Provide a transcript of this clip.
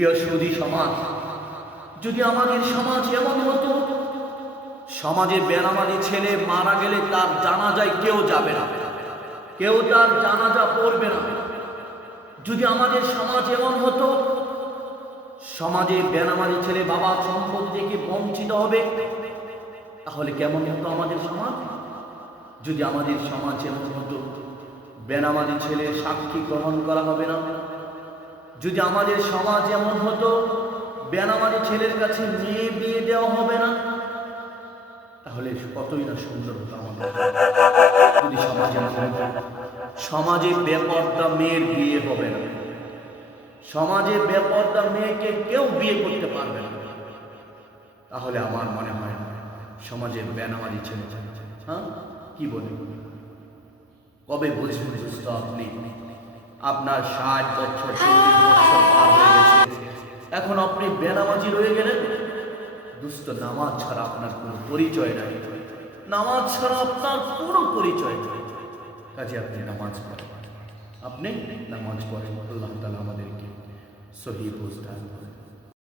প্রিয় সুধী সমাজ, যদি আমাদের সমাজ এমন হতো, সমাজে বেনামাজি ছেলে মারা গেলে তার জানাজায় কেউ যাবে না, কেউ তার জানাজা পড়বে না। যদি আমাদের সমাজ এমন হতো, সমাজে বেনামাজি ছেলে বাবা সম্পত্তি থেকে বঞ্চিত হবে, তাহলে কেমন হতো আমাদের সমাজ? যদি আমাদের সমাজ এমন হতো, বেনামাজি ছেলে সাক্ষী গ্রহণ করা হবে না। যদি আমাদের সমাজ এমন হতো, বেনামাজি ছেলের কাছে মেয়ে বিয়ে দেওয়া হবে না, তাহলে কতই না সুন্দর হতো আমাদের। যদি সমাজ এমন হতো, সমাজে বেপর্দা মেয়ের বিয়ে হবে না, সমাজে বেপর্দা মেয়েকে কেউ বিয়ে করতে পারবে না, তাহলে আমার মনে হয় সমাজের বেনামাজি ছেলে, হ্যাঁ কি বলে, কবে বুঝবেন সুস্থ আপনি? আপনার 60 বছর 40 বছর পার হয়ে গেছে, এখন আপনি বেনামাজি রয়ে গেলেন। দুস্থ, নামাজ ছাড়া আপনার কোনো পরিচয় নাই, নামাজ ছাড়া আপনার কোনো পরিচয় নেই। কাজে আপনি নামাজ পড়েন, আপনি নামাজ পড়েন। আল্লাহ তাআলা আমাদেরকে সহি বুঝ দান করেন।